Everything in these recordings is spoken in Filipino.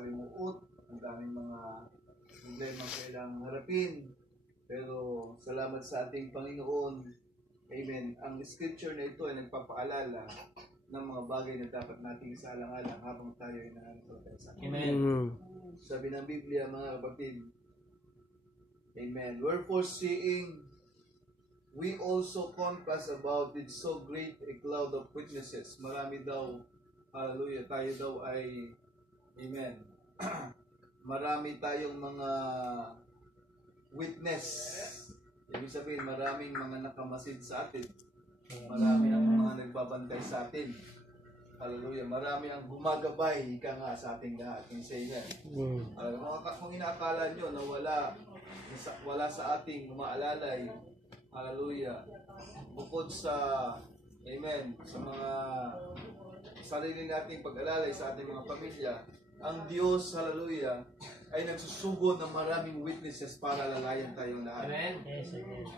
nakalimuot, ang daming mga problema kailangang harapin. Pero salamat sa ating Panginoon. Amen. Ang scripture na ito ay nagpapaalala ng mga bagay na dapat nating isaalang-alang habang tayo ay nananampalataya sa Kanya. Amen. Sabi ng Biblia, mga kapatid, Amen. Wherefore seeing we also compass about with so great a cloud of witnesses. Marami daw, hallelujah, tayo daw ay, amen, marami tayong mga witness. Ibig sabihin, maraming mga nakamasid sa atin. Marami ang mga nagbabantay sa atin. Hallelujah. Marami ang gumagabay, ika nga sa ating lahat. Yung say amen. Kung inaakala nyo na wala sa ating umaalalay, hallelujah, bukod sa, amen, sa mga sarili nating pag-alalay sa ating mga pamilya, ang Diyos, hallelujah, ay nagsusugo ng maraming witnesses para lalayan tayong lahat. Amen.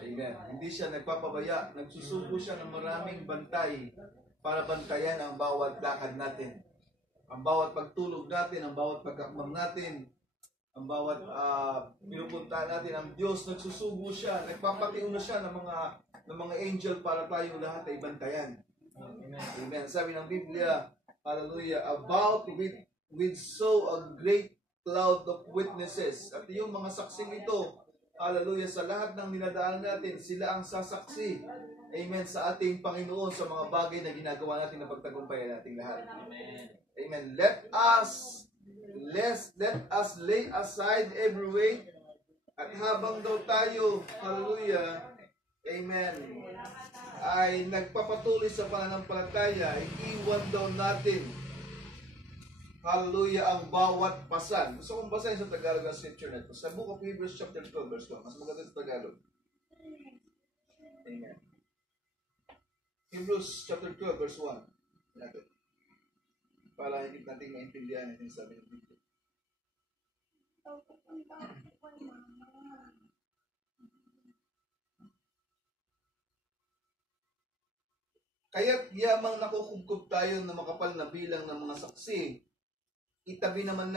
Amen. Hindi siya nagpapabaya. Nagsusugo siya ng maraming bantay para bantayan ang bawat lakad natin. Ang bawat pagtulog natin, ang bawat pagkakmang natin, ang bawat pinupunta natin, ang Diyos nagsusugo siya, nagpapatiuna siya ng mga angel para tayong lahat ay bantayan. Amen. Amen. Sabi ng Biblia, hallelujah, about with so a great cloud of witnesses. At yung mga saksing ito, hallelujah, sa lahat ng ninadaan natin, sila ang sasaksi, amen, sa ating Panginoon, sa mga bagay na ginagawa natin na pagtagumpayan nating lahat. Amen. Amen. Let us lay aside every weight, at habang daw tayo, hallelujah, amen, ay nagpapatuloy sa pananampalataya, iiwan daw natin, hallelujah, ang bawat pasan. Gusto kong basahin sa Tagalog ang scripture na ito. Sa Book of Hebrews chapter 12 verse 1. Mas maganda sa Tagalog. Amen. Hebrews chapter 12 verse 1. Natin. Para hindi natin maintindihan natin sabi ng Biblia. Kaya't yamang nakukubkob tayo na makapal na bilang ng mga saksi, itabi naman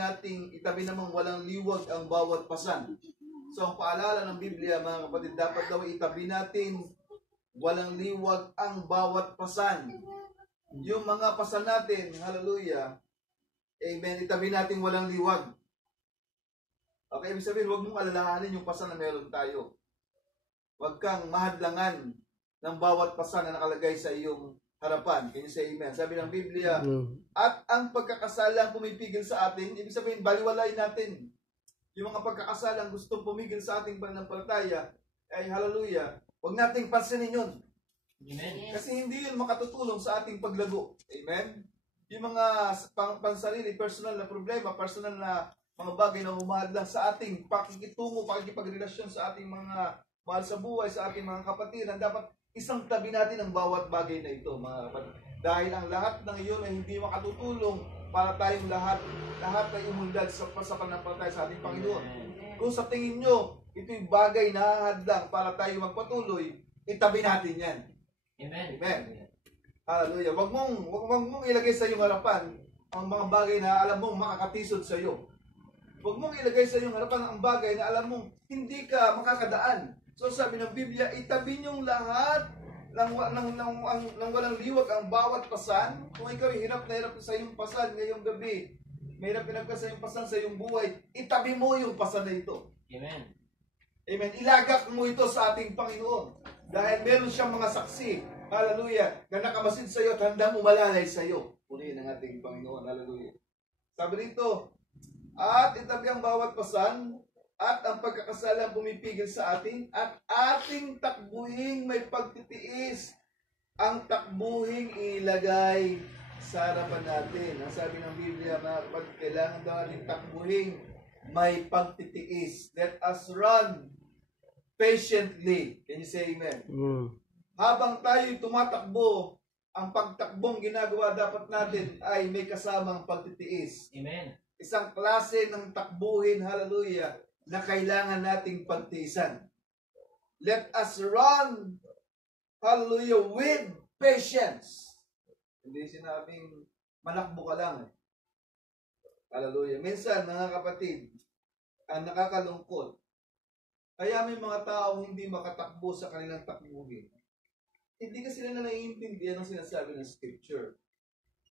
walang liwag ang bawat pasan. So, ang paalala ng Biblia, mga kapatid, dapat daw itabi natin walang liwag ang bawat pasan. Yung mga pasan natin, hallelujah, amen, itabi natin walang liwag. Okay, ibig sabihin, huwag mong alalahanin yung pasan na meron tayo. Huwag kang mahadlangan ng bawat pasan na nakalagay sa iyong harapan. Can you say amen? Sabi ng Biblia, at ang pagkakasalang pumipigil sa atin, ibig sabihin, baliwalay natin. Yung mga pagkakasalang gustong pumigil sa ating pananampalataya, ay hallelujah, huwag nating pansinin yun. Amen. Kasi hindi yun makatutulong sa ating paglago. Amen? Yung mga pansarili, personal na problema, personal na mga bagay na humahadlang sa ating pakikitungo, pakikipagrelasyon sa ating mga mahal sa buhay, sa ating mga kapatiran, dapat isang tabi natin ang bawat bagay na ito, mga kapatid. Dahil ang lahat ng iyon ay hindi makatutulong para tayong lahat ay umunlad sa pananampalataya sa ating Panginoon. Kung sa tingin nyo, ito'y bagay na hadlang para tayo magpatuloy, itabi natin yan. Amen. Amen. Hallelujah. Wag mong ilagay sa iyong harapan ang mga bagay na alam mong makakatisod sa iyo. Wag mong ilagay sa iyong harapan ang bagay na alam mong hindi ka makakadaan. So sabi ng Biblia, itabi niyong lahat ng walang liwag ang bawat pasan. Kung ikaw ay hirap na hirap sa iyong pasan ngayong gabi, may hirap ka sa iyong pasan sa iyong buhay, itabi mo yung pasan na ito. Amen. Amen. Ilagak mo ito sa ating Panginoon. Dahil meron siyang mga saksi, hallelujah, na nakamasid sa iyo at handang umalalay sa iyo. Purihin ang ating Panginoon, hallelujah. Sabi rito, at itabi ang bawat pasan, at ang pagkakasalang pumipigil sa atin, at ating takbuhing may pagtitiis, ang takbuhing ilagay sa harapan natin. Ang sabi ng Biblia, mga kapatid, kailangan daw ating takbuhing may pagtitiis. Let us run patiently. Can you say amen? Habang tayo tumatakbo, ang pagtakbong ginagawa dapat natin ay may kasamang pagtitiis. Amen. Isang klase ng takbuhin, hallelujah, na kailangan nating pagtiisan. Let us run, hallelujah, with patience. Hindi sinabing manakbo ka lang. Hallelujah. Minsan, mga kapatid, ang nakakalungkot, kaya may mga taong hindi makatakbo sa kanilang takbuhin. Hindi kasi sila na naiintindihan ang sinasabi ng Scripture.